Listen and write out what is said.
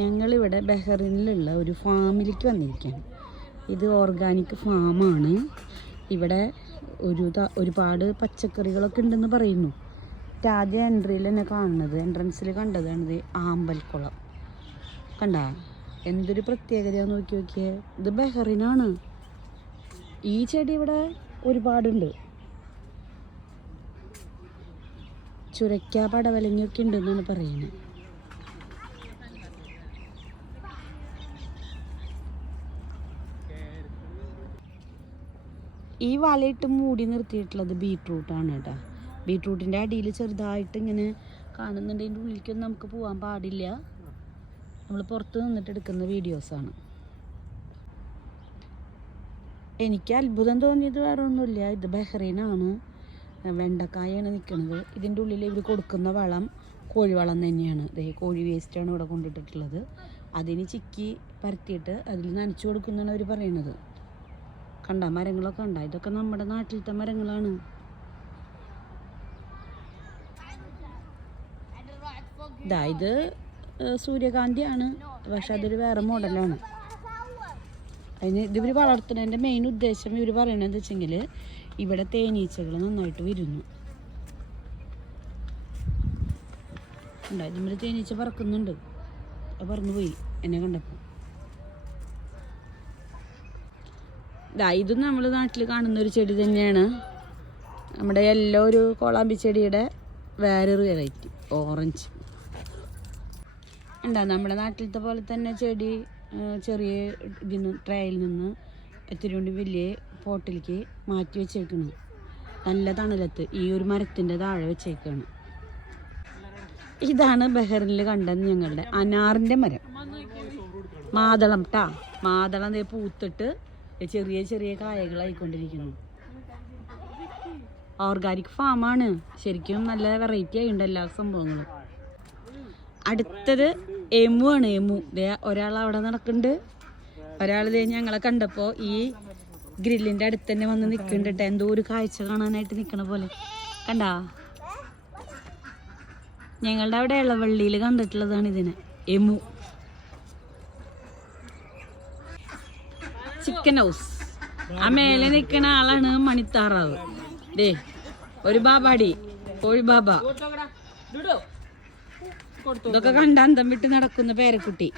ഞങ്ങളിവിടെ ബഹ്റിനിലുള്ള ഒരു ഫാമിലേക്ക് വന്നിരിക്കുകയാണ്. ഇത് ഓർഗാനിക് ഫാമാണ്. ഇവിടെ ഒരുപാട് പച്ചക്കറികളൊക്കെ ഉണ്ടെന്ന് പറയുന്നു. ആദ്യം എൻട്രിയിൽ തന്നെ കാണുന്നത്, എൻട്രൻസിൽ കണ്ടതാണിത് ആമ്പൽക്കുളം. കണ്ട എന്തൊരു പ്രത്യേകതയാന്ന് നോക്കിയേ. ഇത് ബഹ്റിനാണ്. ഈ ചെടി ഇവിടെ ഒരുപാടുണ്ട്. ചുരക്ക പടവലങ്ങയൊക്കെ ഉണ്ടെന്നാണ് പറയുന്നത്. ഈ വലയിട്ട് മൂടി നിർത്തിയിട്ടുള്ളത് ബീട്രൂട്ടാണ് കേട്ടോ. ബീട്രൂട്ടിൻ്റെ അടിയിൽ ചെറുതായിട്ട് ഇങ്ങനെ കാണുന്നുണ്ട്. അതിൻ്റെ ഉള്ളിലേക്കൊന്നും നമുക്ക് പോകാൻ പാടില്ല. നമ്മൾ പുറത്ത് നിന്നിട്ട് എടുക്കുന്ന വീഡിയോസാണ്. എനിക്ക് അത്ഭുതം തോന്നിയത് വേറെ ഒന്നുമില്ല. ഇത് ബഹ്റൈനാണ്. വെണ്ടക്കായാണ് നിൽക്കുന്നത്. ഇതിൻ്റെ ഉള്ളിൽ ഇവർ കൊടുക്കുന്ന വളം കോഴിവളം തന്നെയാണ്. കോഴി വേസ്റ്റാണ് ഇവിടെ കൊണ്ടിട്ടിട്ടുള്ളത്. അതിന് ചിക്കി പരത്തിയിട്ട് അതിൽ നനച്ചു കൊടുക്കുന്നതാണ് അവർ പറയുന്നത്. കണ്ട മരങ്ങളൊക്കെ കണ്ട, ഇതൊക്കെ നമ്മുടെ നാട്ടിലത്തെ മരങ്ങളാണ്. ഇത് സൂര്യകാന്തിയാണ്, പക്ഷെ അതൊരു വേറെ മോഡലാണ്. അതിന് ഇതിവർ വളർത്തുന്നതിൻ്റെ മെയിൻ ഉദ്ദേശം ഇവർ പറയണതെന്ന് വെച്ചെങ്കിൽ ഇവിടെ തേനീച്ചകൾ നന്നായിട്ട് വരുന്നു. ഇതിൽ തേനീച്ച പറക്കുന്നുണ്ട്. പറന്നു പോയി എന്നെ കണ്ടപ്പോൾ. ഇതും നമ്മൾ നാട്ടിൽ കാണുന്ന ഒരു ചെടി തന്നെയാണ്. നമ്മുടെ ഒരു കോളാമ്പി ചെടിയുടെ വേറൊരു വെറൈറ്റി ഓറഞ്ച്. നമ്മുടെ നാട്ടിലത്തെ പോലെ തന്നെ ചെടി ചെറിയ ട്രേയിൽ നിന്ന് ഇത്തിരി കൊണ്ട് വലിയ പോട്ടിലേക്ക് മാറ്റി വെച്ചേക്കണം. നല്ല തണലത്ത് ഈ ഒരു മരത്തിൻ്റെ താഴെ വെച്ചേക്കാണ്. ഇതാണ് ബഹ്റിനിൽ കണ്ടത് ഞങ്ങളുടെ അനാറിൻ്റെ മരം. മാതളം മാതളം പൂത്തിട്ട് ചെറിയ ചെറിയ കായകളായിക്കൊണ്ടിരിക്കുന്നു. ഓർഗാനിക് ഫാമാണ്. ശരിക്കും നല്ല വെറൈറ്റി ആയിട്ടുണ്ട് എല്ലാ സംഭവങ്ങളും. അടുത്തത് എമു ആണ്. ഒരാൾ അവിടെ നടക്കുന്നുണ്ട്. ഒരാൾ ഞങ്ങളെ കണ്ടപ്പോൾ ഈ ഗ്രില്ലിൻ്റെ അടുത്ത് തന്നെ വന്ന് നിൽക്കുന്നുണ്ട്. എന്തോ ഒരു കാഴ്ച കാണാനായിട്ട് നിൽക്കണ പോലെ. കണ്ടാ, ഞങ്ങളുടെ അവിടെ ഇളവള്ളിയിൽ കണ്ടിട്ടുള്ളതാണ് ഇതിനെ. Emu chicken house. ആ മേലെ നിൽക്കുന്ന ആളാണ് മണിത്താറാവ്. ഒരു ബാബാടി, കോഴി ബാബ. ഇതൊക്കെ കണ്ട അന്തം വിട്ട് നടക്കുന്ന പേരക്കുട്ടി.